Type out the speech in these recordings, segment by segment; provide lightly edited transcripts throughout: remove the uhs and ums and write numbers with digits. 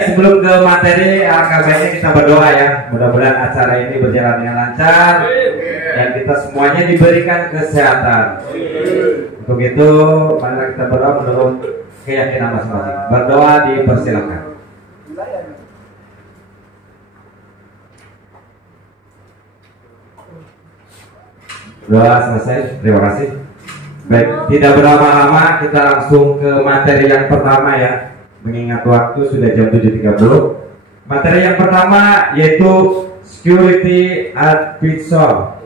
Sebelum ke materi, alangkah baiknya kita berdoa ya. Mudah-mudahan acara ini berjalan dengan lancar dan kita semuanya diberikan kesehatan. Untuk itu, marilah kita berdoa menurut keyakinan masing-masing. Berdoa dipersilakan. Doa selesai. Terima kasih. Baik, tidak berlama-lama, kita langsung ke materi yang pertama ya. Mengingat waktu sudah jam 7.30. Materi yang pertama yaitu security advisor.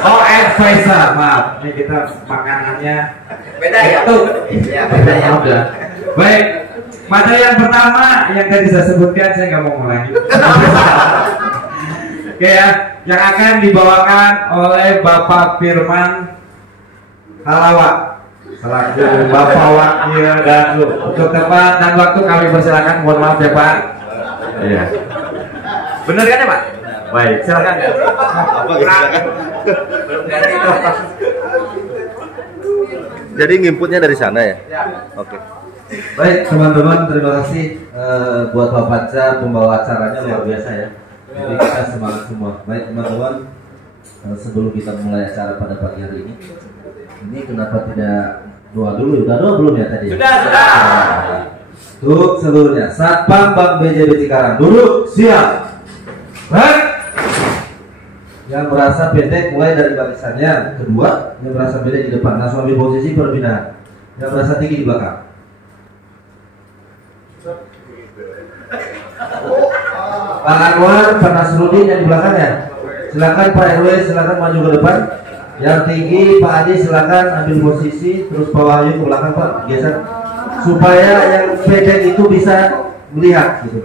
Oh, advisor, maaf. Ini kita makanannya beda ya. Ya, beda ya. Udah. Baik, materi yang pertama yang tadi saya sebutkan, saya nggak mau ngulangi. Oke ya, yang akan dibawakan oleh Bapak Firman Halawa selaku Bapak Wakil dan untuk tempat dan waktu kami persilakan. Mohon maaf ya Pak. Iya. Benar kan ya Pak? Baik, silakan. Jadi nginputnya dari sana ya? Oke. Baik teman-teman, terima kasih buat Pak Panca, pembawa acaranya luar biasa ya. Jadi kita semangat semua. Baik teman-teman, sebelum kita mulai acara pada pagi hari ini kenapa tidak doa dulu? Udah doa belum ya tadi? Sudah. Untuk seluruhnya, Satpam Bank BJB Cikarang, duduk siap. Baik. Yang merasa pendek mulai dari barisannya. Kedua, yang merasa pendek di depan, langsung ambil posisi perpindahan. Yang merasa tinggi di belakang. Pak Anwar, Pak Nasruddin yang di belakangnya. Silakan Pak RW, silakan maju ke depan. Yang tinggi Pak Adi silakan ambil posisi, terus Pak Wahyu ke belakang Pak, geser supaya yang pendek itu bisa melihat gitu.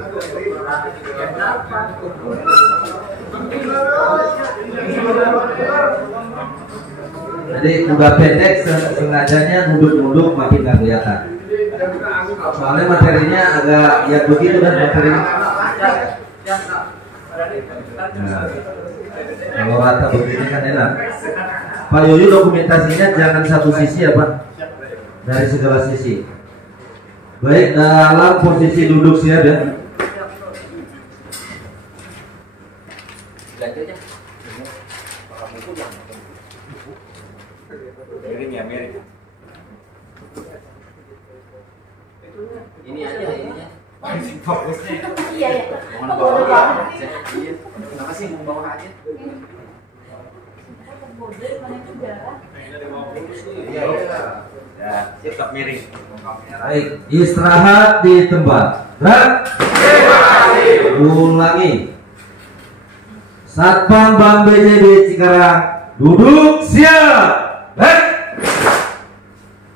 Jadi udah pendek sengajanya nunduk-nunduk makin nggak kelihatan. Soalnya materinya agak ya begitu kan materinya. Nah, kalau rata begini kan enak. Pak Yoyo dokumentasinya jangan satu sisi ya Pak, dari segala sisi. Baik, dalam posisi duduk siap ya. Ini aja ininya. Fokusnya. Iya ya. Mohon bawa aja. Iya. Kenapa sih mau bawa aja? Iya. Ya, siap miring. Baik, istirahat di tempat. Gerak. Ulangi. Satpam Bank BJB Cikarang, duduk siap. Gerak.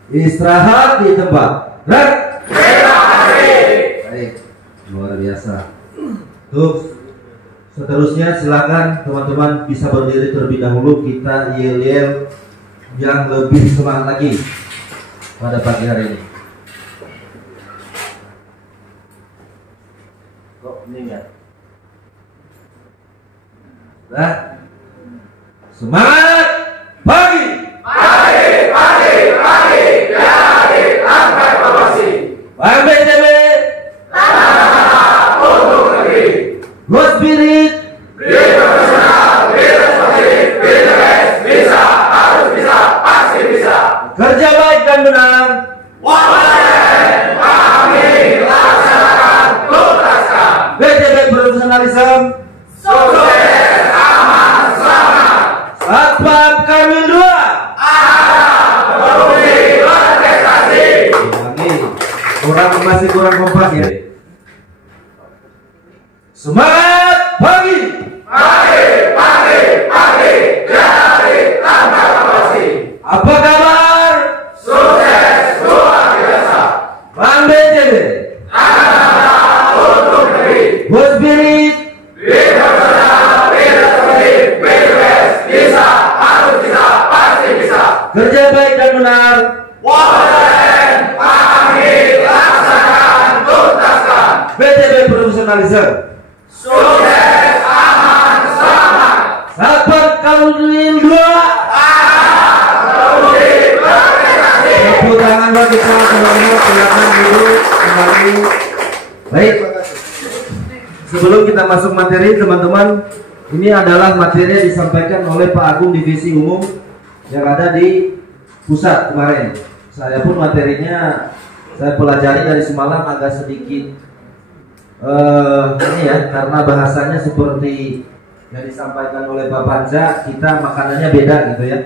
Istirahat di tempat. Gerak. Baik, luar biasa. Untuk seterusnya silakan teman-teman bisa berdiri terlebih dahulu. Kita yel-yel yang lebih semangat lagi pada pagi hari ini. Kok ini ya? Nah, semangat pagi. Dari angkat promosi. Bank BJB. Untuk negeri. Good spirit. Be profesional, be responsif, be the best. Bisa, harus bisa, pasti bisa. Kerja baik dan benar. Kami laksanakan, tuntaskan. BJB Profesionalism. Sukses, aman, selamat. Satpam kami dua. Berprestasi. Masih kurang kompak ya. Semangat pagi. Dari angkat promosi. Apa kabar? Sukses luar biasa. Bank BJB. Untuk negeri. Good spirit. Be profesional, be responsif, be the best. Bisa, harus bisa, pasti bisa. Kerja baik dan benar. Kami laksanakan, tuntaskan. BJB Profesionalism. Sukses, aman, selamat. Sahabat Kaludin 2. Berprestasi. Tepuk tangan buat kita semuanya. Silakan dulu kembali. Baik. Sebelum kita masuk materi, teman-teman, ini adalah materi yang disampaikan oleh Pak Agung Divisi Umum yang ada di pusat kemarin. Saya pun materinya saya pelajari dari semalam agak sedikit ini ya, karena bahasanya seperti yang disampaikan oleh Pak Panca, kita makanannya beda gitu ya.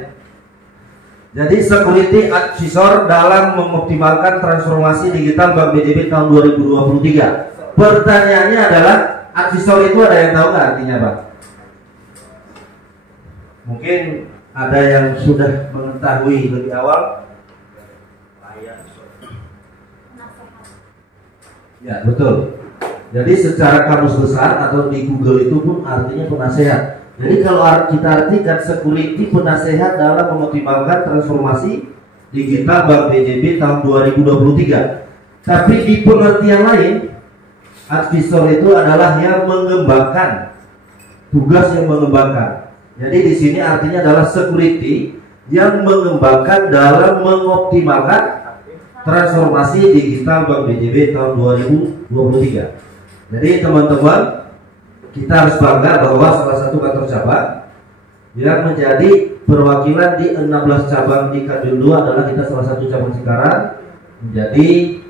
Jadi security advisor dalam mengoptimalkan transformasi digital Bank BJB tahun 2023. Pertanyaannya adalah advisor itu ada yang tahu nggak artinya, Pak? Mungkin ada yang sudah mengetahui lebih awal. Ya, betul. Jadi secara kamus besar atau di Google itu pun artinya penasehat. Jadi kalau kita artikan security penasehat dalam mengoptimalkan transformasi digital Bank BJB tahun 2023. Tapi di pengertian lain, advisor itu adalah yang mengembangkan, tugas yang mengembangkan. Jadi di sini artinya adalah security yang mengembangkan dalam mengoptimalkan transformasi digital Bank BJB tahun 2023. Jadi teman-teman, kita harus bangga bahwa salah satu kantor cabang yang menjadi perwakilan di 16 cabang di Kanwil 2 adalah kita salah satu cabang Cikarang menjadi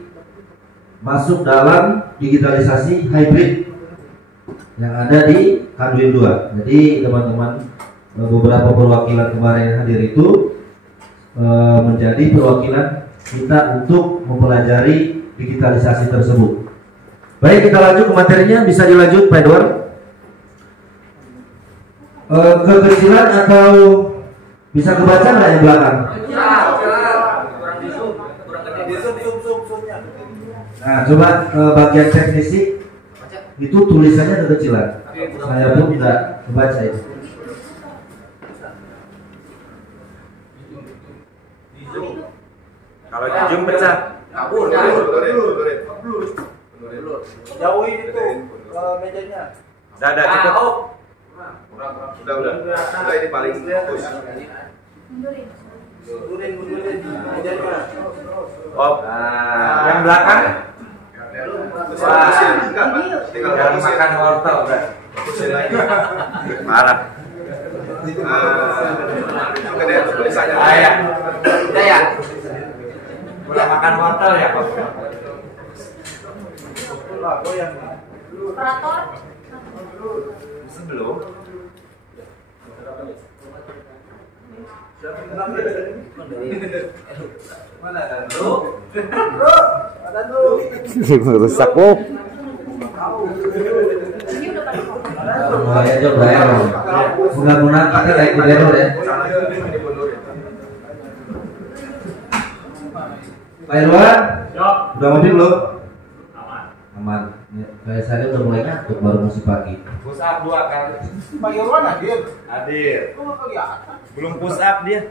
masuk dalam digitalisasi hybrid yang ada di Kanwil 2. Jadi teman-teman, beberapa perwakilan kemarin yang hadir itu menjadi perwakilan kita untuk mempelajari digitalisasi tersebut. Baik, kita lanjut ke materinya. Bisa dilanjut, Pak Edward. Kekecilan atau bisa kebaca nggak yang belakang? Nah, coba bagian teknisi itu tulisannya kekecilan. Saya pun nggak kebaca itu. Kalau di Zoom pecah. Kabur. Jauhin itu mejanya. Udah cukup. Udah ini paling fokus. Mundurin mejanya. Oh, yang belakang. Jangan makan wortel, udah. Marah. Ya. Udah ya. Udah makan wortel ya, Pak? Operator. Belum. Mana ada lu? Ada lu. Rusak kok. Ini udah pada Oh ya, coba ya. Mudah-mudahan pakai naik model ya. Pak Irwan, udah ngopi belum? Aman. Ya, kayak saya udah mulai ngantuk baru masih pagi. Push up 2 kali. Pak Irwan hadir. Hadir. Oh, kelihatan. Belum push up dia.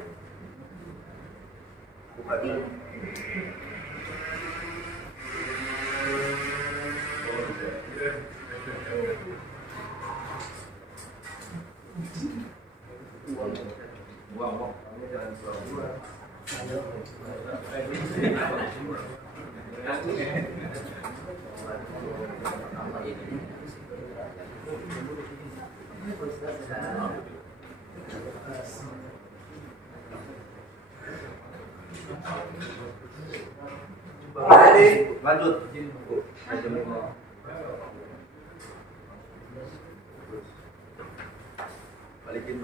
Lanjut. Balikin.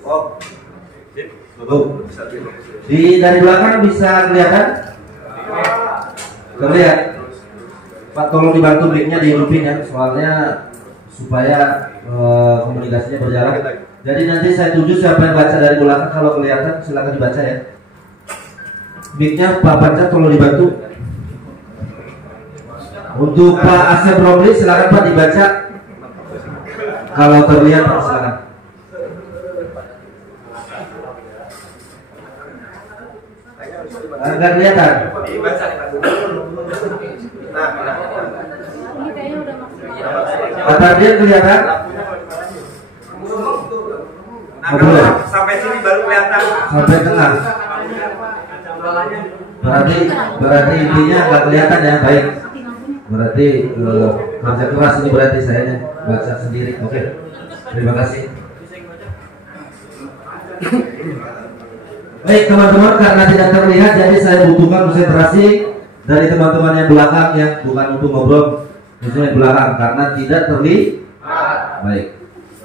Oh, tuh. Dari belakang bisa kelihatan? Terlihat. Pak, tolong dibantu mic-nya dihidupin ya, soalnya supaya komunikasinya berjalan. Jadi nanti saya tuju siapa yang baca dari belakang, kalau kelihatan silakan dibaca ya. Mic-nya Pak Panca tolong dibantu. Untuk Pak Asep Romli silakan Pak dibaca. Kalau terlihat Pak silakan. Enggak kelihatan. Dibaca. Ini kayaknya udah Mata dia kelihatan? Nah, kalau sampai sini baru kelihatan. Sampai tengah. Berarti intinya nggak kelihatan ya, baik. Berarti kerja keras ini berarti saya baca sendiri. Oke, terima kasih. Baik teman-teman, karena tidak terlihat jadi saya butuhkan konsentrasi dari teman-teman yang belakang yang bukan untuk ngobrol, khususnya yang belakang karena tidak terlihat. Baik.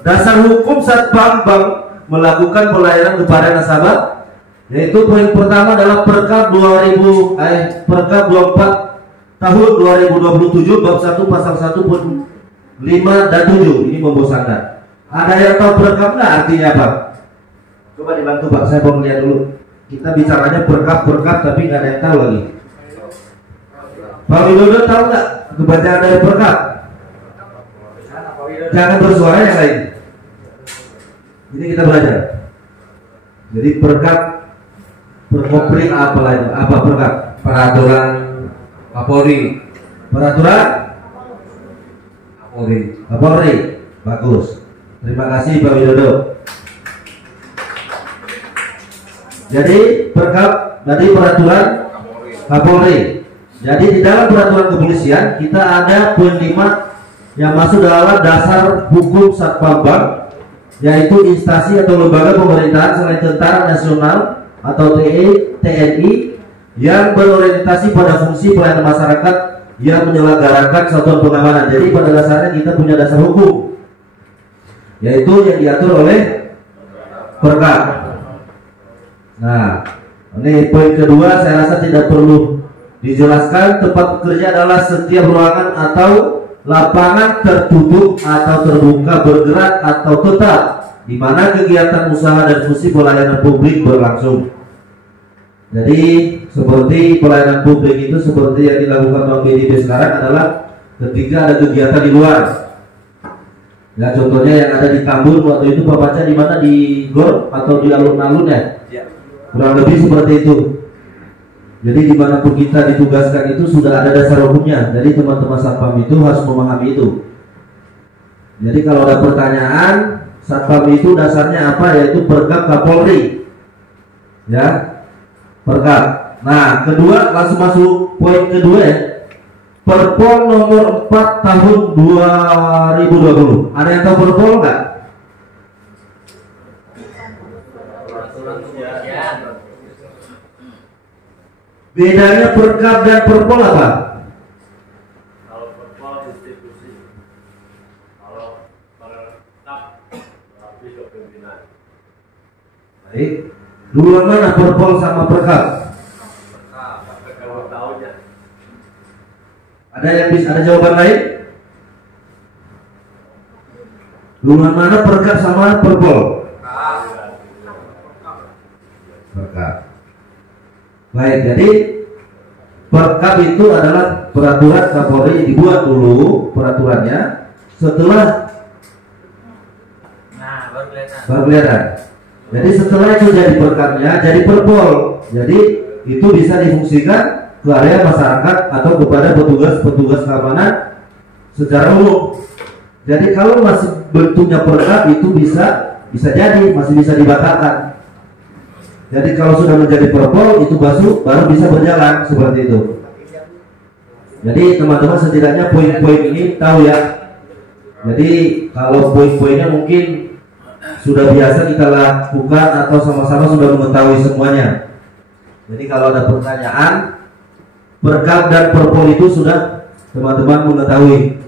Dasar hukum Satpam Bank melakukan pelayanan kepada nasabah, yaitu poin pertama adalah Perkap 24 tahun 2027 bab 1 pasal 1 pun 5 dan 7. Ini membosankan. Ada yang tahu Perkap nggak artinya apa? Coba dibantu Pak, saya mau lihat dulu. Kita bicaranya Perkap tapi nggak ada yang tahu lagi. Pak Widodo tahu nggak kebacaan dari Perkap? Jangan bersuara yang lain. Ini kita belajar. Jadi Perkap, Perkopri apalah itu? Apa Perkap? Peraturan Kapolri. Peraturan Kapolri. Kapolri. Bagus. Terima kasih Pak Widodo. Jadi Perkap tadi peraturan Kapolri. Jadi di dalam peraturan kepolisian kita ada poin 5 yang masuk dalam dasar hukum Satpam Bank, yaitu instansi atau lembaga pemerintahan selain Tentara Nasional atau TNI yang berorientasi pada fungsi pelayanan masyarakat yang menyelenggarakan satuan pengamanan. Jadi pada dasarnya kita punya dasar hukum, yaitu yang diatur oleh Perkap. Nah, ini poin kedua saya rasa tidak perlu dijelaskan. Tempat bekerja adalah setiap ruangan atau lapangan tertutup atau terbuka, bergerak atau tetap, di mana kegiatan usaha dan fungsi pelayanan publik berlangsung. Jadi seperti pelayanan publik itu seperti yang dilakukan Bank BJB sekarang adalah ketika ada kegiatan di luar. Ya contohnya yang ada di Tambun waktu itu Pak baca di mana, di GOR atau di alun-alun ya? Kurang lebih seperti itu. Jadi dimanapun kita ditugaskan itu sudah ada dasar hukumnya. Jadi teman-teman Satpam itu harus memahami itu. Jadi kalau ada pertanyaan, Satpam itu dasarnya apa? Yaitu Perkap Kapolri. Ya, Perkap. Nah, kedua langsung masuk poin kedua ya. Perpol nomor 4 tahun 2020. Ada yang tahu Perpol nggak? Bedanya Perkap dan Perpol apa? Kalau Perpol institusi, kalau Perkap lebih ke pimpinan. Baik. Duluan mana Perpol sama Perkap? Kalau tahunnya Ada yang bisa, ada jawaban lain? Duluan mana Perkap sama Perpol? Perkap. Baik, jadi Perkap itu adalah peraturan Kapolri, dibuat dulu peraturannya, setelah baru kelihatan. Jadi setelah itu jadi Perkapnya, jadi Perpol. Jadi itu bisa difungsikan ke area masyarakat atau kepada petugas keamanan secara umum. Jadi kalau masih bentuknya Perkap itu bisa jadi masih bisa dibatalkan. Jadi kalau sudah menjadi Perpol itu baru bisa berjalan seperti itu. Jadi teman-teman setidaknya poin-poin ini tahu ya. Jadi kalau poin-poinnya mungkin sudah biasa kita lakukan atau sama-sama sudah mengetahui semuanya. Jadi kalau ada pertanyaan, Perkap dan Perpol itu sudah teman-teman mengetahui.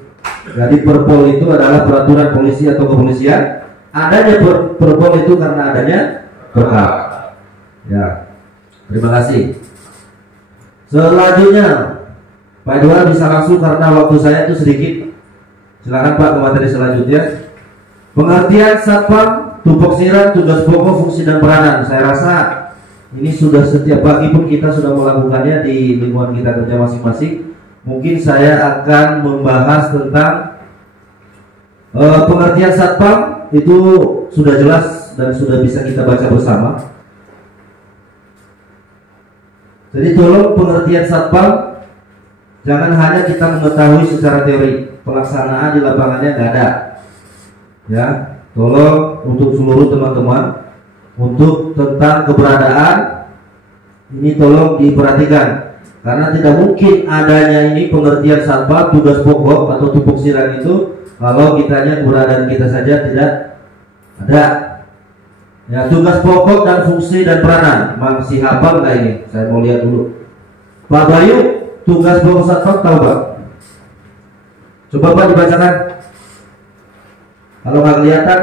Jadi Perpol itu adalah peraturan polisi atau kepolisian. Adanya Perpol itu karena adanya Perkap. Ya, terima kasih. Selanjutnya, Pak Edward bisa langsung karena waktu saya itu sedikit. Silakan Pak ke materi selanjutnya. Pengertian Satpam, tupoksiran, tugas pokok, fungsi dan peranan. Saya rasa ini sudah setiap pagi pun kita sudah melakukannya di lingkungan kita kerja masing-masing. Mungkin saya akan membahas tentang pengertian Satpam. Itu sudah jelas dan sudah bisa kita baca bersama. Jadi tolong pengertian Satpam jangan hanya kita mengetahui secara teori, pelaksanaan di lapangannya nggak ada. Ya, tolong untuk seluruh teman-teman untuk tentang keberadaan ini tolong diperhatikan karena tidak mungkin adanya ini pengertian satpam tugas pokok atau tupoksiran itu kalau kitanya keberadaan kita saja tidak ada. Ya, tugas pokok dan fungsi dan peranan masih hafal nggak ini? Saya mau lihat dulu. Pak Bayu, tugas pokok satpam tahu Pak? Coba Pak dibacakan. Kalau nggak kelihatan,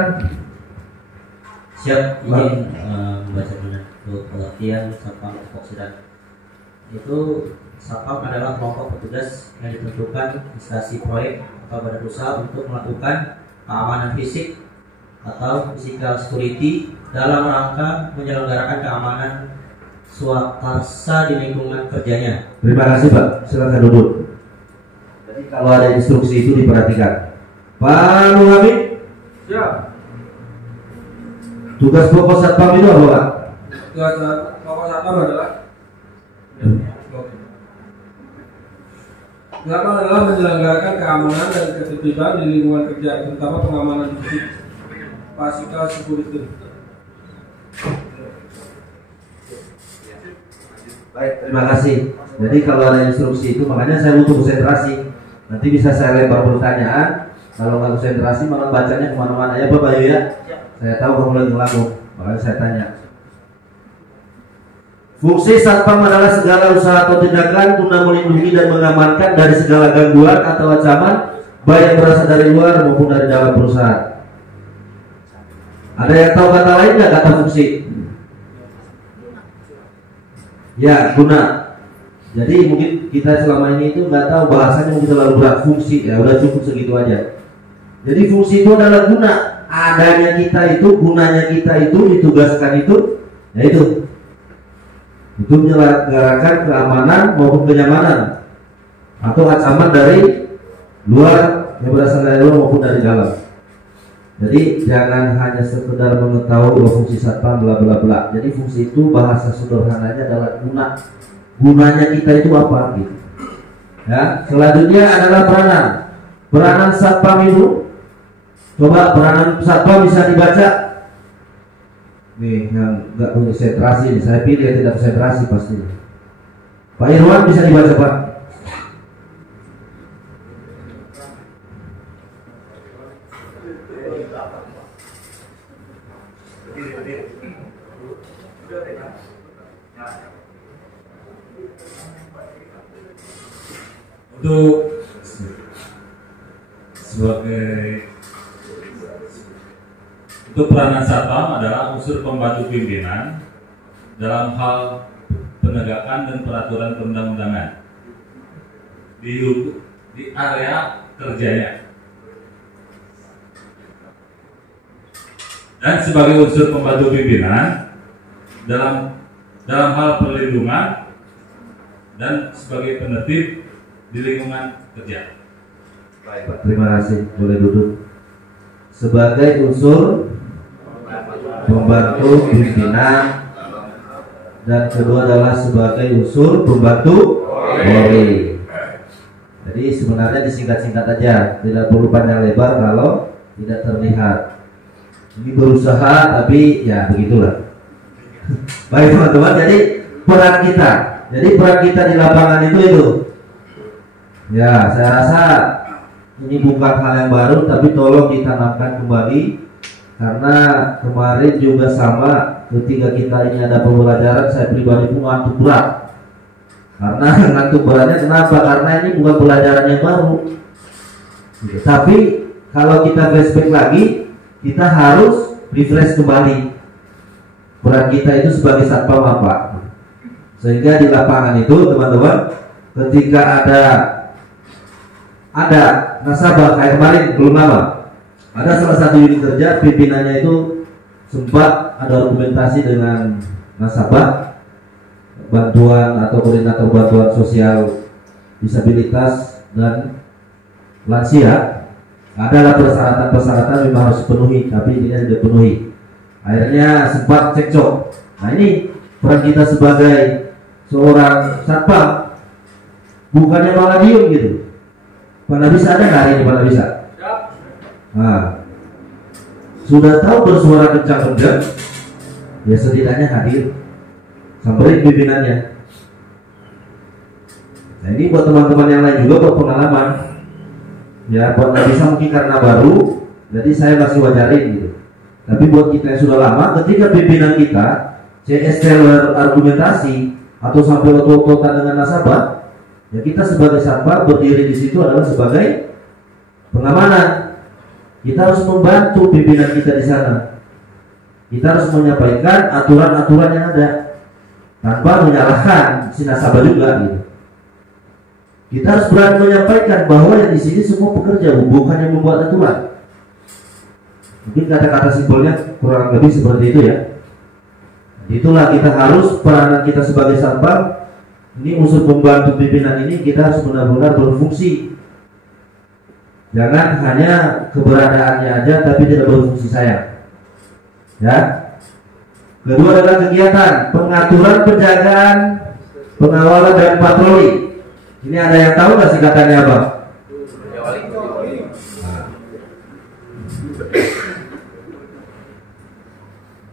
siap izin membaca dulu untuk pengertian satpam tupoksiran. Itu satpam adalah kelompok petugas yang ditentukan instansi proyek atau badan usaha untuk melakukan keamanan fisik atau physical security dalam rangka menyelenggarakan keamanan swakarsa di lingkungan kerjanya. Terima kasih Pak, silakan duduk. Jadi kalau ada instruksi itu diperhatikan. Pak Muhammad, Ya, tugas pokok satpam itu apa Pak? tugas pokok satpam adalah adalah menyelenggarakan keamanan dan ketertiban di lingkungan kerja, terutama pengamanan fisik, physical security. Baik, terima kasih. Jadi kalau ada instruksi itu makanya saya butuh konsentrasi. Nanti bisa saya lempar pertanyaan. Kalau nggak konsentrasi malah bacanya kemana-mana ya Pak Bayu ya. Saya tahu kamu lagi ngelamun, makanya saya tanya. Fungsi satpam adalah segala usaha atau tindakan guna melindungi dan mengamankan dari segala gangguan atau ancaman baik yang berasal dari luar maupun dari dalam perusahaan. Ada yang tahu kata lain nggak kata fungsi? Ya, guna. Jadi mungkin kita selama ini itu nggak tahu bahasanya, mungkin terlalu berat. Fungsi ya udah cukup segitu aja. Jadi fungsi itu adalah guna. Adanya kita itu, gunanya kita itu, ditugaskan itu, yaitu itu menyelenggarakan keamanan maupun kenyamanan atau ancaman dari luar yang berasal dari luar maupun dari dalam. Jadi jangan hanya sekedar mengetahui bahwa fungsi satpam bla bla bla. Jadi fungsi itu bahasa sederhananya adalah guna. Gunanya kita itu apa gitu. Ya, selanjutnya adalah peranan. Peranan satpam itu, coba peranan satpam bisa dibaca. Nih yang nggak konsentrasi nih, saya pilih yang tidak konsentrasi pasti. Pak Irwan bisa dibaca Pak. Untuk peranan satpam adalah unsur pembantu pimpinan dalam hal penegakan dan peraturan perundang-undangan di area kerjanya, dan sebagai unsur pembantu pimpinan dalam hal perlindungan dan sebagai penertib di lingkungan kerja. Baik Pak, terima kasih. Boleh duduk. Sebagai unsur pembantu pimpinan dan kedua adalah sebagai unsur pembantu Polri. Jadi sebenarnya disingkat-singkat aja, tidak perlu panjang lebar kalau tidak terlihat. Ini berusaha tapi ya begitulah. Baik teman-teman, jadi peran kita. Jadi peran kita di lapangan itu. Ya, saya rasa ini bukan hal yang baru, tapi tolong ditanamkan kembali karena kemarin juga sama ketika kita ini ada pembelajaran, saya pribadi pun ngantuk berat. Karena ngantuk beratnya kenapa? Karena ini bukan pelajaran yang baru. Tapi kalau kita flashback lagi, kita harus refresh kembali peran kita itu sebagai satpam apa. Sehingga di lapangan itu teman-teman, ketika ada nasabah kayak kemarin belum lama, ada salah satu unit kerja pimpinannya itu sempat ada argumentasi dengan nasabah bantuan atau koordinator bantuan sosial disabilitas dan lansia. Adalah persyaratan-persyaratan memang harus dipenuhi, tapi tidak dipenuhi. Akhirnya sempat cekcok. Nah ini peran kita sebagai seorang satpam, bukannya malah diem gitu. Pak Nabisa ada nggak hari ini Pak Nabisa? Nah, sudah tahu bersuara kencang-kencang, ya setidaknya hadir, samperin pimpinannya. Nah ini buat teman-teman yang lain juga buat pengalaman. Ya buat Nabisa mungkin karena baru, jadi saya masih wajarin gitu. Tapi buat kita yang sudah lama, ketika pimpinan kita CS teller argumentasi atau sampai otot-ototan dengan nasabah, ya kita sebagai satpam berdiri di situ adalah sebagai pengamanan. Kita harus membantu pimpinan kita di sana. Kita harus menyampaikan aturan-aturan yang ada tanpa menyalahkan si nasabah juga gitu. Kita harus berani menyampaikan bahwa yang di sini semua pekerja, bukan yang membuat aturan. Mungkin kata-kata simpelnya kurang lebih seperti itu ya. Itulah kita harus, peranan kita sebagai satpam ini unsur pembantu pimpinan ini kita harus benar-benar berfungsi. Jangan hanya keberadaannya aja tapi tidak berfungsi sayang. Ya. Kedua adalah kegiatan pengaturan, penjagaan, pengawalan dan patroli. Ini ada yang tahu nggak singkatannya apa?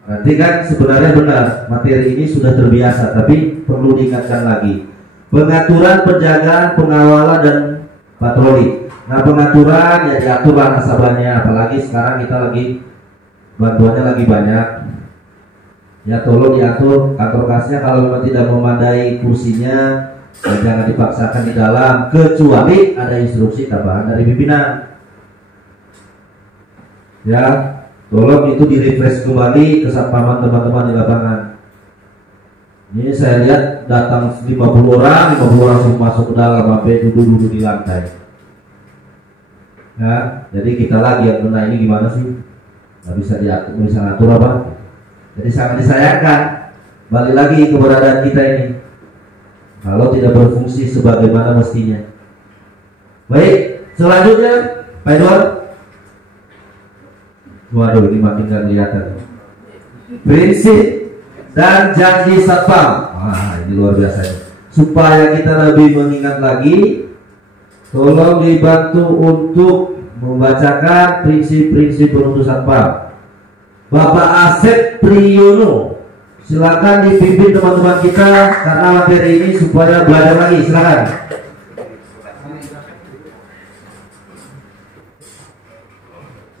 Nanti kan sebenarnya benar materi ini sudah terbiasa, tapi perlu diingatkan lagi. Pengaturan, penjagaan, pengawalan dan patroli. Nah pengaturan ya diaturlah nasabahnya, apalagi sekarang kita lagi bantuannya lagi banyak. Ya tolong diatur kantor kasnya kalau memang tidak memadai kursinya, ya jangan dipaksakan di dalam kecuali ada instruksi tambahan dari pimpinan. Ya. Tolong itu di-refresh kembali kesatpaman teman-teman di lapangan. Ini saya lihat datang 50 orang langsung masuk ke dalam sampai duduk-duduk di lantai. Ya, jadi kita lagi yang kena ini gimana sih? Nggak bisa diatur, bisa ngatur apa? Jadi sangat disayangkan. Balik lagi keberadaan kita ini. Kalau tidak berfungsi sebagaimana mestinya. Baik, selanjutnya Pak Edward. Waduh, ini makin gak kelihatan. Prinsip dan janji satpam. Wah, ini luar biasa. Supaya kita lebih mengingat lagi, tolong dibantu untuk membacakan prinsip-prinsip penuntut satpam. Bapak Asep Priyono, silakan dipimpin teman-teman kita karena materi ini supaya belajar lagi. Silakan.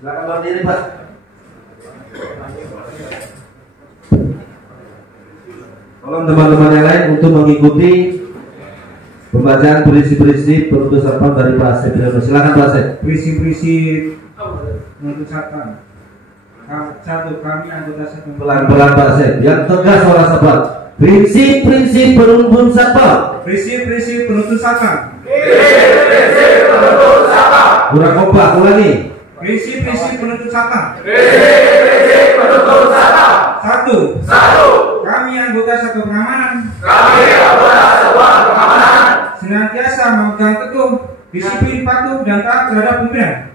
Silakan berdiri, Pak. Tolong teman-teman yang lain untuk mengikuti pembacaan prinsip-prinsip penuntut satpam dari Pak Asep. Silakan Pak Asep. Prinsip-prinsip penuntut satpam. Satu, kami anggota satpam. Pelan-pelan Pak Asep, yang tegas suara satpam. Prinsip-prinsip penuntut satpam. Prinsip-prinsip penuntut satpam. Prinsip-prinsip penuntut satpam. Kurang kompak, ulangi. Prinsip-prinsip penuntut satpam. Prinsip-prinsip penuntut satpam. Satu. Kami anggota satuan pengamanan. Senantiasa memegang teguh disiplin, patuh dan taat terhadap pimpinan.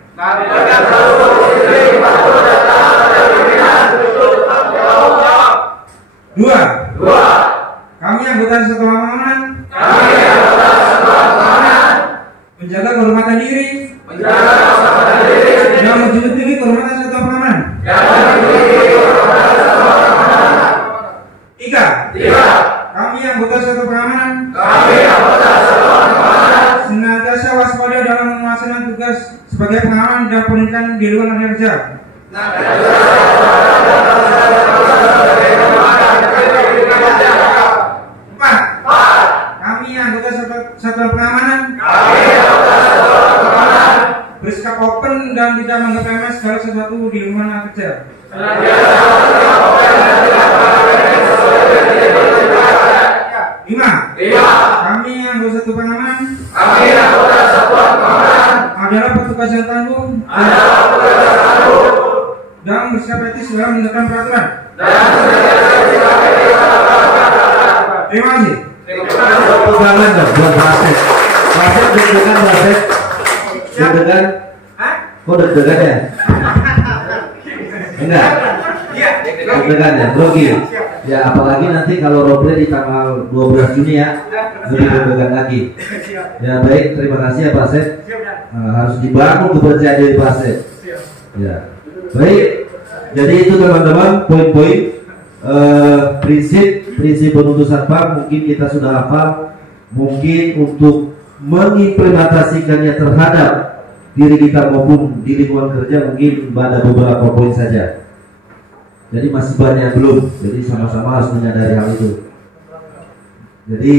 Dua. Kami anggota satuan pengamanan. Menjaga kehormatan diri. Dan menjunjung tinggi kehormatan satuan pengamanan. Tiga. Kami anggota satuan pengamanan. Senantiasa waspada dalam melaksanakan tugas sebagai pengaman dan pendidikan di luar area kerja. Empat. Kami anggota satuan pengamanan. Bersikap open dan tidak menganggap remeh segala sesuatu di lingkungan kerja. Lima. Kami anggota satuan pengamanan. Adalah petugas yang tangguh. Dan bersikap etis dalam menegakkan peraturan. Terima kasih. Pegangan dong buat Pak Asep. Pak Asep deg-degan Pak Asep. Deg-degan. Kok deg-degan ya? Enggak. Deg-degan ya, grogi. Ya apalagi nanti kalau roleplay di tanggal 12 Juni ya, lebih deg-degan lagi. Ya baik, terima kasih ya Pak Asep. harus dibangun kepercayaan diri Pak Asep. Ya, baik. Jadi itu teman-teman poin-poin prinsip penuntut satpam mungkin kita sudah hafal. Mungkin untuk mengimplementasikannya terhadap diri kita maupun di lingkungan kerja mungkin ada beberapa poin saja. Jadi masih banyak yang belum. Jadi sama-sama harus menyadari hal itu. Jadi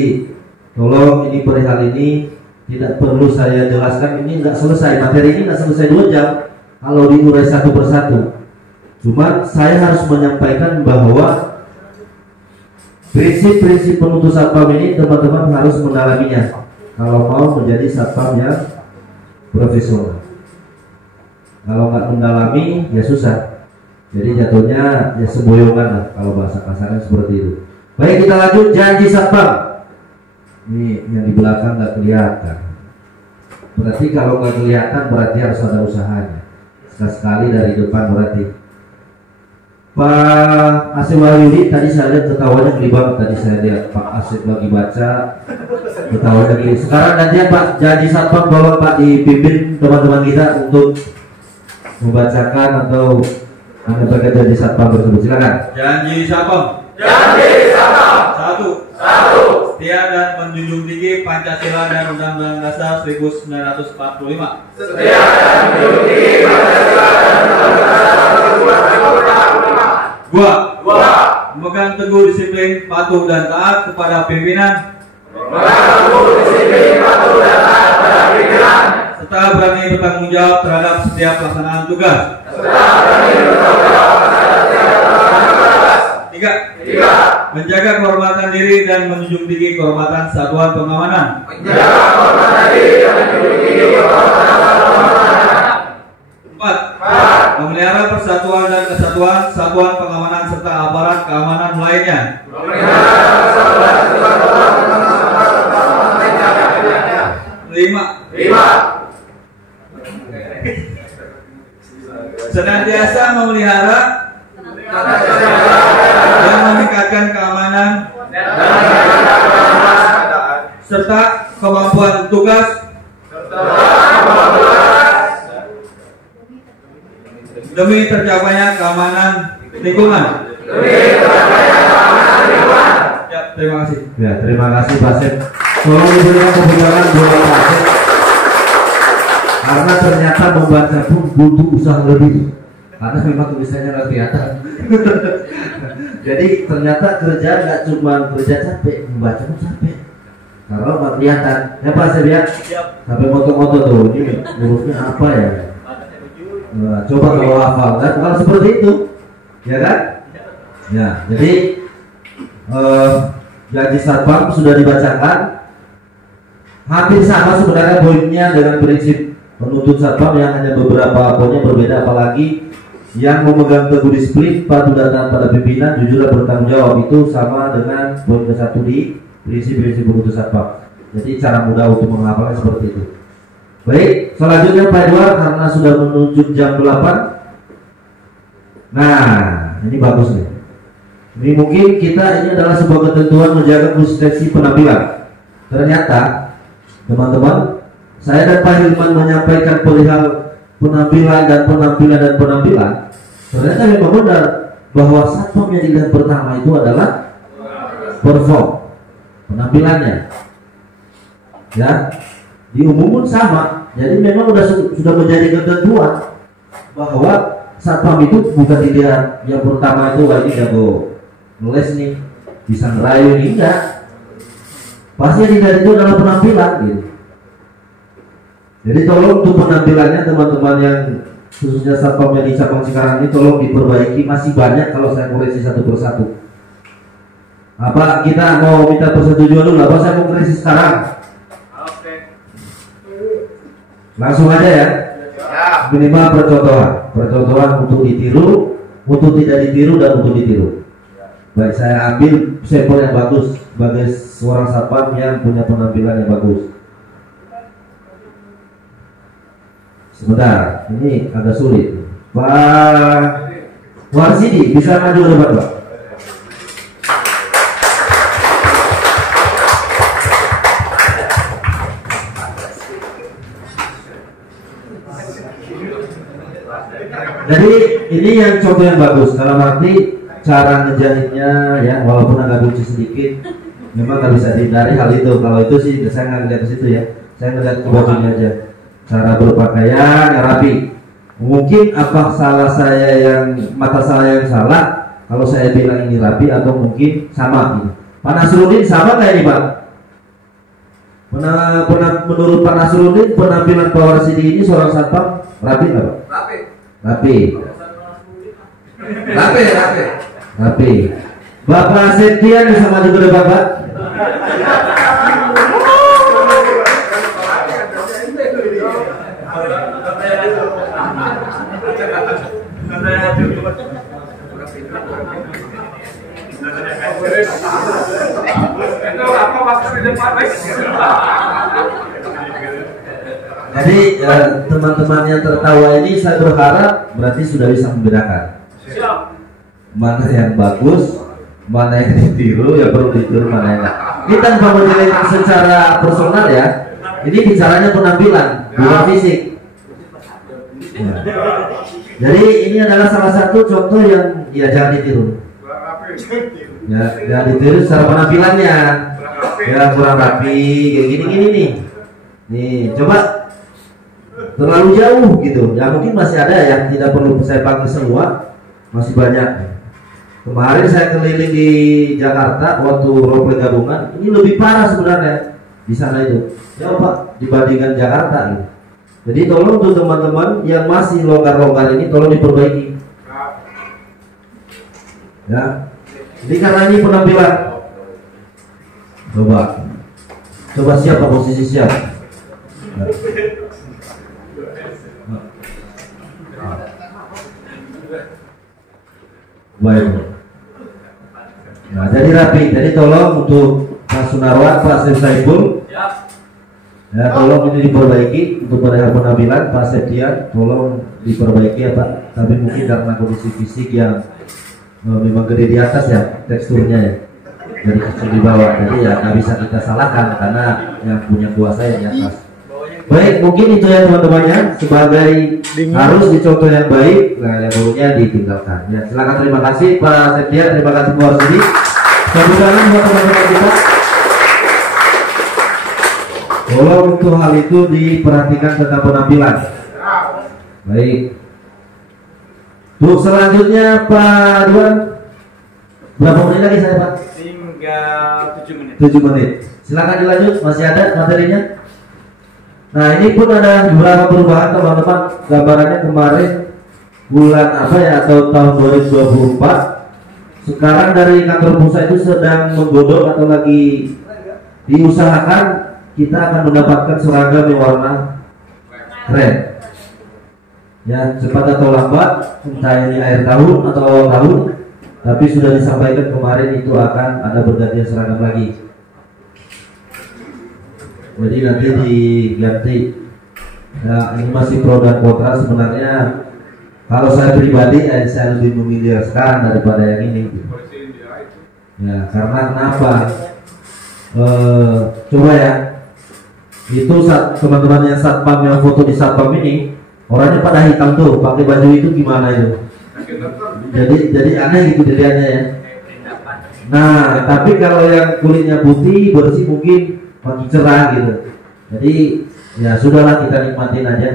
tolong ini perihal ini tidak perlu saya jelaskan, ini nggak selesai, materi ini nggak selesai 2 jam kalau diurai satu persatu. Cuma saya harus menyampaikan bahwa prinsip-prinsip penuntut satpam ini teman-teman harus mendalaminya kalau mau menjadi satpam yang profesional. Kalau nggak mendalami ya susah. Jadi jatuhnya ya semboyongan lah kalau bahasa kasarnya seperti itu. Baik, kita lanjut janji satpam. Ini yang di belakang nggak kelihatan. Berarti kalau nggak kelihatan berarti harus ada usahanya. Sekali dari depan berarti. Pak Asep Wahyudi tadi saya lihat ketawanya geli banget. Tadi saya lihat Pak Asep lagi baca ketawanya geli. Sekarang nanti Pak janji satpam bahwa Pak dipimpin teman-teman kita untuk membacakan atau menyampaikan janji satpam tersebut. Silakan. Janji satpam. Janji satpam. 1. Setia dan menjunjung tinggi Pancasila dan Undang-Undang Dasar 1945. Setia dan menjunjung tinggi Pancasila dan Undang-Undang Dasar 1945. 2. Memegang teguh disiplin, patuh dan taat kepada pimpinan. Memegang teguh disiplin, patuh dan taat kepada pimpinan. Serta berani bertanggung jawab terhadap setiap pelaksanaan tugas. Serta berani bertanggung jawab terhadap setiap pelaksanaan tugas. 3. Menjaga kehormatan diri dan menjunjung tinggi kehormatan satuan pengamanan. Menjaga kehormatan diri dan menjunjung tinggi kehormatan satuan pengamanan. 4. Memelihara persatuan dan kesatuan satuan pengamanan serta aparat keamanan lainnya. Memelihara persatuan dan kesatuan pengamanan lainnya. 5. Senantiasa memelihara dan meningkatkan keamanan serta kemampuan tugas demi tercapainya keamanan lingkungan. Ya, terima kasih. Ya, terima kasih Pak Asep. Tolong diberikan kebenaran buat Pak Asep. Karena ternyata membaca pun butuh usaha lebih. Karena memang tulisannya nggak kelihatan. Jadi ternyata kerja nggak cuma kerja capek, membaca pun capek. Karena nggak kelihatan. Ya Pak Asep ya. Sampai moto-moto tuh, ini hurufnya apa ya? Nah, coba kalau hafal kan, kalau seperti itu, ya kan? Ya, jadi janji satpam sudah dibacakan. Hampir sama sebenarnya poinnya dengan prinsip penuntut satpam yang hanya beberapa poinnya berbeda, apalagi yang memegang teguh disiplin, patuh dan taat pada pimpinan, jujur dan bertanggung jawab itu sama dengan poin ke-1 di prinsip-prinsip penuntut satpam. Jadi cara mudah untuk menghafalnya seperti itu. Baik, selanjutnya Pak Edward karena sudah menunjuk jam 8. Nah, ini bagus nih. Ini mungkin kita ini adalah sebuah ketentuan menjaga konsistensi penampilan. Ternyata teman-teman, saya dan Pak Hilman menyampaikan perihal penampilan. Ternyata memang benar bahwa satpam yang dilihat pertama itu adalah perform, penampilannya. Ya, di umum pun sama. Jadi memang sudah menjadi ketentuan bahwa satpam itu bukan dilihat yang pertama itu wah ini jago ngeles nih, bisa ngerayu nih, enggak. Pasti yang dilihat itu adalah penampilan gitu. Jadi tolong untuk penampilannya teman-teman yang khususnya satpam yang di cabang Cikarang ini tolong diperbaiki, masih banyak kalau saya koreksi satu persatu. Apa kita mau minta persetujuan dulu? Apa saya mau koreksi sekarang? Oke. Langsung aja ya. Minimal percontohan untuk ditiru, untuk tidak ditiru dan untuk ditiru. Baik, saya ambil sampel yang bagus sebagai seorang satpam yang punya penampilan yang bagus. Sebentar, ini agak sulit. Pak Warsidi bisa maju ke depan, Pak. Jadi ini yang contoh yang bagus. Dalam arti cara ngejahitnya ya, walaupun agak lucu sedikit, memang nggak bisa dihindari hal itu. Kalau itu sih saya nggak lihat ke situ ya. Saya ngeliat ke bajunya aja. Cara berpakaian yang rapi. Mungkin apa salah saya yang mata saya yang salah kalau saya bilang ini rapi atau mungkin sama gitu. Pak Nasruddin sama kayak ini Pak? Menurut Pak Nasruddin penampilan Pak Warsidi ini seorang satpam rapi nggak Pak? Rapi. Rapi. Bapak Septian bisa maju ke depan Pak? Jadi teman-teman yang tertawa ini saya berharap berarti sudah bisa membedakan mana yang bagus, mana yang ditiru, ya perlu ditiru, mana yang enggak. Ini tanpa menjelekkan secara personal ya. Ini bicaranya penampilan, bukan fisik. Ya. Jadi ini adalah salah satu contoh yang ya jangan ditiru. Ya, jangan ditiru secara penampilannya. Ya kurang rapi, kayak gini-gini nih. Nih, coba terlalu jauh gitu. Ya mungkin masih ada yang tidak perlu saya panggil semua, masih banyak. Kemarin saya keliling di Jakarta waktu roleplay gabungan, ini lebih parah sebenarnya di sana itu. Ya Pak, dibandingkan Jakarta gitu. Jadi tolong untuk teman-teman yang masih longgar-longgar ini tolong diperbaiki. Ya. Jadi karena ini penampilan. Coba siap Pak, posisi siap. Ya. Baik. Nah, jadi rapi. Jadi tolong untuk Pak Sunarwan, Pak Saiful, ya tolong ini diperbaiki untuk pada penampilan. Pak Septian, tolong diperbaiki ya Pak. Tapi mungkin karena kondisi fisik yang memang gede di atas ya teksturnya ya, jadi kecil di bawah. Jadi ya nggak bisa kita salahkan karena yang punya kuasa yang di atas. Baik, mungkin itu ya teman-temannya sebagai harus dicontoh yang baik. Nah, yang buruknya ditinggalkan. Ya, silakan. Terima kasih Pak Septian, terima kasih Pak Warsidi. Tepuk tangan buat teman-teman kita. Tolong untuk hal itu diperhatikan tentang penampilan. Baik. Untuk selanjutnya Pak Duan, berapa menit lagi saya Pak? Tinggal 7 menit. 7 menit. Silakan dilanjut, masih ada materinya. Nah ini pun ada beberapa perubahan teman-teman. Gambarannya kemarin bulan apa ya, atau tahun 2024. Sekarang dari kantor pusat itu sedang menggodok atau lagi diusahakan kita akan mendapatkan seragam yang warna keren. Ya cepat atau lambat, entah ini akhir tahun atau awal tahun, tapi sudah disampaikan kemarin itu akan ada bergantian seragam lagi. Jadi nanti diganti. Nah ini masih pro dan kontra sebenarnya. Kalau saya pribadi saya lebih memilih sekarang daripada yang ini. Ya karena kenapa? Coba ya, itu teman-teman yang satpam yang foto di satpam ini orangnya pada hitam tuh, pakai baju itu gimana itu? Jadi aneh gitu dilihatnya ya. Nah tapi kalau yang kulitnya putih bersih mungkin makin cerah gitu. Jadi ya sudahlah, kita nikmatin aja.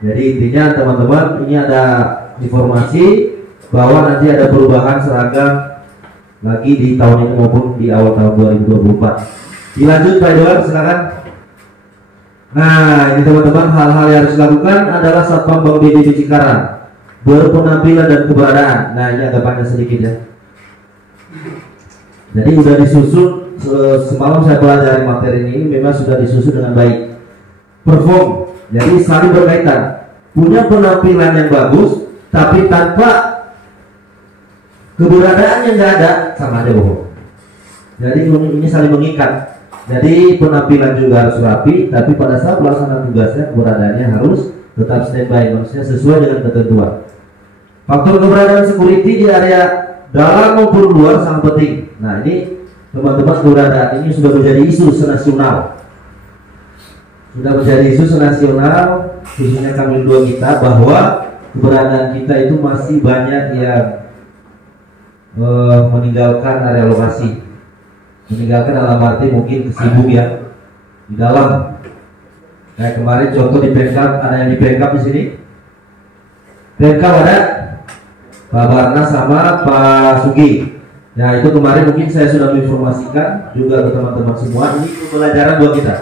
Jadi intinya teman-teman ini ada informasi bahwa nanti ada perubahan seragam lagi di tahun ini maupun di awal tahun 2024. Dilanjut Pak Edward, silakan. Nah ini teman-teman, hal-hal yang harus dilakukan adalah Satpam Bank BJB Cikarang berpenampilan dan keberadaan. Nah ini agak panjang sedikit ya. Jadi sudah disusun, semalam saya pelajari materi ini memang sudah disusun dengan baik. Perform, jadi saling berkaitan. Punya penampilan yang bagus, tapi tanpa keberadaan yang nggak ada, sama aja bohong. Jadi ini saling mengikat. Jadi penampilan juga harus rapi, tapi pada saat pelaksanaan tugasnya keberadaannya harus tetap standby, maksudnya sesuai dengan ketentuan. Faktor keberadaan security di area dalam maupun luar sangat penting. Nah ini teman-teman, keberadaan ini sudah menjadi isu senasional. Sudah menjadi isu senasional, khususnya kami dua kita, bahwa keberadaan kita itu masih banyak yang meninggalkan area lokasi. Meninggalkan dalam arti mungkin kesibuk ya di dalam. Kayak kemarin contoh di Pemkab, ada yang di Pemkab di sini. Pemkab ada Pak Barna sama Pak Sugi. Nah itu kemarin mungkin saya sudah menginformasikan juga ke teman-teman semua. Ini pembelajaran buat kita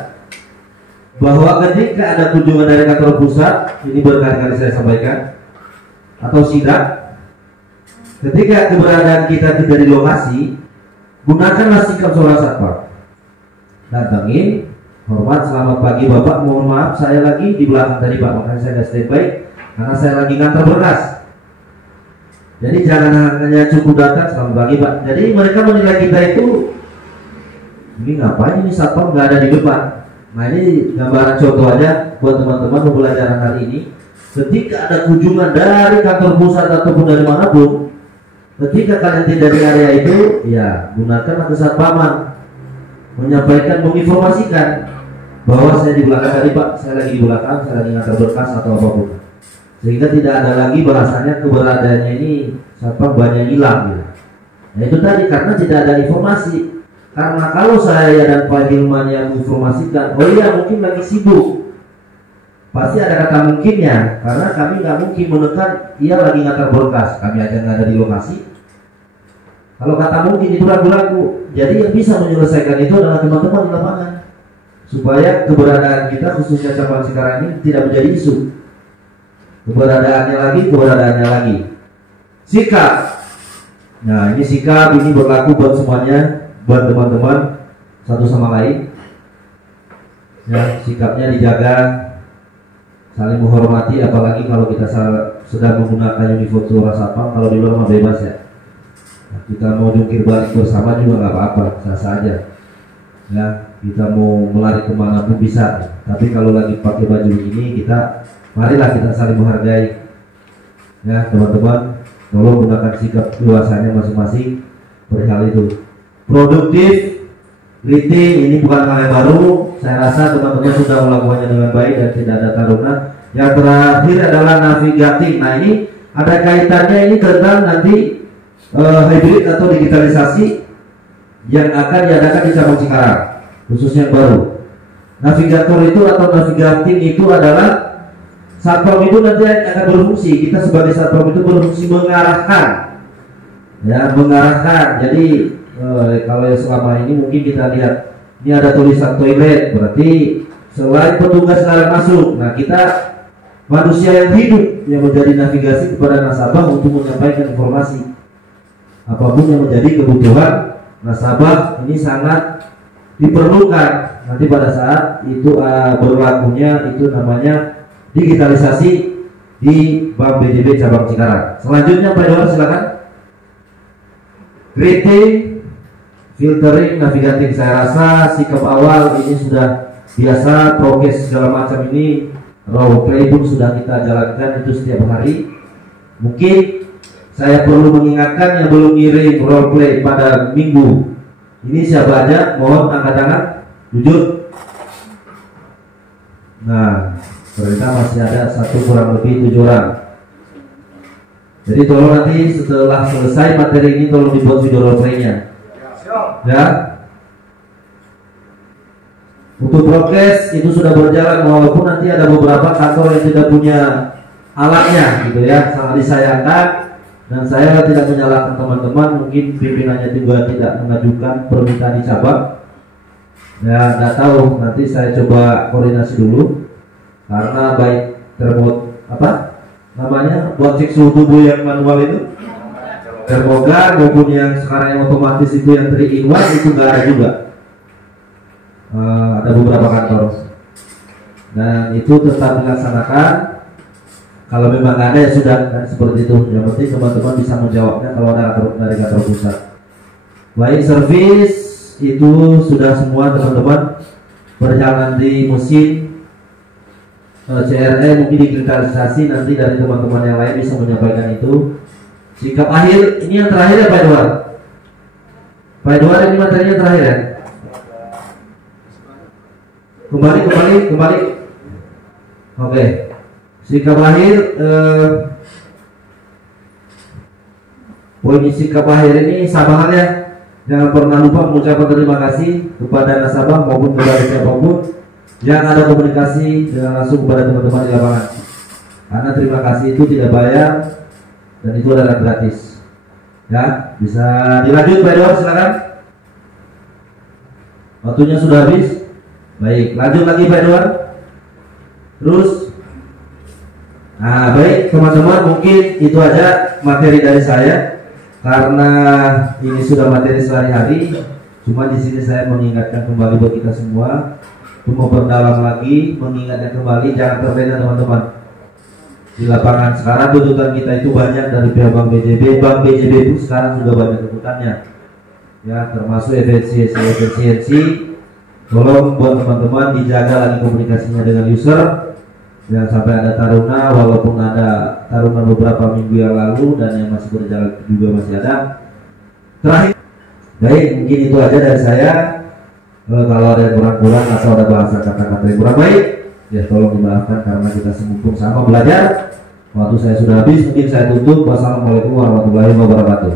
bahwa ketika ada kunjungan dari kantor pusat, ini berkali-kali saya sampaikan, atau sidak, ketika keberadaan kita tidak di lokasi, gunakanlah sikap seorang satpam. Datangin, hormat, selamat pagi Bapak, mohon maaf saya lagi di belakang tadi Pak, makanya saya nggak standby karena saya lagi ngantar berkas. Jadi jangan hanya cukup datang selamat pagi Pak. Jadi mereka menilai kita itu, ini ngapain ini satpam nggak ada di depan. Nah ini gambaran contoh aja buat teman-teman pembelajaran hari ini. Ketika ada kunjungan dari kantor pusat ataupun dari manapun, ketika kalian tidak di area itu, ya gunakan kesatpaman, menyampaikan, menginformasikan bahwa saya di belakang tadi Pak, saya lagi di belakang, saya lagi ngantar berkas atau apapun, sehingga tidak ada lagi bahasanya keberadaannya ini satpam banyak hilang gitu. Nah itu tadi karena tidak ada informasi. Karena kalau saya dan Pak Hilman yang menginformasikan, oh iya mungkin lagi sibuk, pasti ada kata mungkinnya, karena kami nggak mungkin menekan ia lagi ngantar berkas, kami aja nggak ada di lokasi. Kalau kata mungkin itu ragu-ragu. Jadi yang bisa menyelesaikan itu adalah teman-teman di lapangan, supaya keberadaan kita khususnya cabang Cikarang ini tidak menjadi isu. Keberadaannya lagi. Sikap. Nah ini sikap ini berlaku buat semuanya, buat teman-teman satu sama lain. Ya, sikapnya dijaga, saling menghormati, apalagi kalau kita sedang menggunakan uniform suara satpam. Kalau di luar mah bebas ya. Nah, kita mau jungkir balik bersama juga nggak apa-apa, sah-sah aja. Ya, kita mau melari kemana pun bisa. Tapi kalau lagi pakai baju ini, marilah kita saling menghargai. Ya, teman-teman, tolong gunakan sikap dewasanya masing-masing perihal itu. Produktif, rating ini bukan hal yang baru. Saya rasa teman-teman sudah melakukannya dengan baik dan tidak ada taruhan. Yang terakhir adalah navigating. Nah ini ada kaitannya ini tentang nanti hybrid atau digitalisasi yang akan diadakan di cabang Cikarang, khususnya yang baru. Navigator itu atau navigating itu adalah satpam itu nanti akan berfungsi. Kita sebagai satpam itu berfungsi mengarahkan, ya mengarahkan. Jadi kalau selama ini mungkin kita lihat ini ada tulisan toilet, berarti selain petugas larangan masuk, nah kita manusia yang hidup yang menjadi navigasi kepada nasabah untuk menyampaikan informasi apapun yang menjadi kebutuhan nasabah. Ini sangat diperlukan nanti pada saat itu berlakunya itu namanya digitalisasi di Bank BJB cabang Cikarang. Selanjutnya Pak Edward silakan. Rating, filtering, navigating. Saya rasa sikap awal ini sudah biasa, prokes segala macam ini, role play pun sudah kita jalankan itu setiap hari. Mungkin saya perlu mengingatkan yang belum ngirim role play pada minggu ini siapa aja, mohon angkat tangan, jujur. Nah, ternyata masih ada kurang lebih 7 orang. Jadi tolong nanti setelah selesai materi ini tolong dibuat video role play-nya. Ya. Untuk prokes itu sudah berjalan, walaupun nanti ada beberapa kantor yang tidak punya alatnya gitu ya, sangat disayangkan. Dan saya tidak menyalahkan teman-teman, mungkin pimpinannya juga tidak mengajukan permintaan di cabang. Ya nggak tahu, nanti saya coba koordinasi dulu. Karena baik buat cek suhu tubuh yang manual itu, termogan maupun yang sekarang yang otomatis itu yang 3-in-1 itu nggak ada juga. Ada beberapa kantor dan itu tetap dilaksanakan. Kalau memang nggak ada ya sudah, kan seperti itu. Yang penting teman-teman bisa menjawabnya kalau ada dari kantor pusat. Baik servis itu sudah semua teman-teman. Berjalan di mesin CRE mungkin digitalisasi, nanti dari teman-teman yang lain bisa menyampaikan itu. Sikap akhir ini yang terakhir ya Pak Edward. Pak Edward ini materinya terakhir ya. Kembali. Oke. Sikap akhir Poin sikap akhir ini sabahan ya. Jangan pernah lupa mengucapkan terima kasih kepada nasabah maupun kepada siapapun yang ada komunikasi dengan langsung kepada teman-teman di lapangan. Karena terima kasih itu tidak bayar dan itu adalah gratis. Ya, bisa dilanjut Pak Edward, silakan. Waktunya sudah habis. Baik, lanjut lagi Pak Edward. Terus, nah baik teman-teman, mungkin itu aja materi dari saya. Karena ini sudah materi sehari-hari, cuma di sini saya mengingatkan kembali buat kita semua untuk memperdalam lagi, mengingatkan kembali, jangan terlena teman-teman. Di lapangan sekarang tuntutan kita itu banyak dari pihak Bank BJB. Bank BJB itu sekarang sudah banyak tuntutannya, ya termasuk efisiensi. Tolong buat teman-teman dijaga lagi komunikasinya dengan user. Jangan sampai ada taruna, walaupun ada taruna beberapa minggu yang lalu dan yang masih berjalan juga masih ada. Terakhir, baik mungkin itu aja dari saya. Kalau ada yang kurang-kurang atau ada bahasa kata-kata yang kurang baik, ya tolong dimaafkan karena kita semua sama belajar. Waktu saya sudah habis, mungkin saya tutup. Wassalamualaikum warahmatullahi wabarakatuh.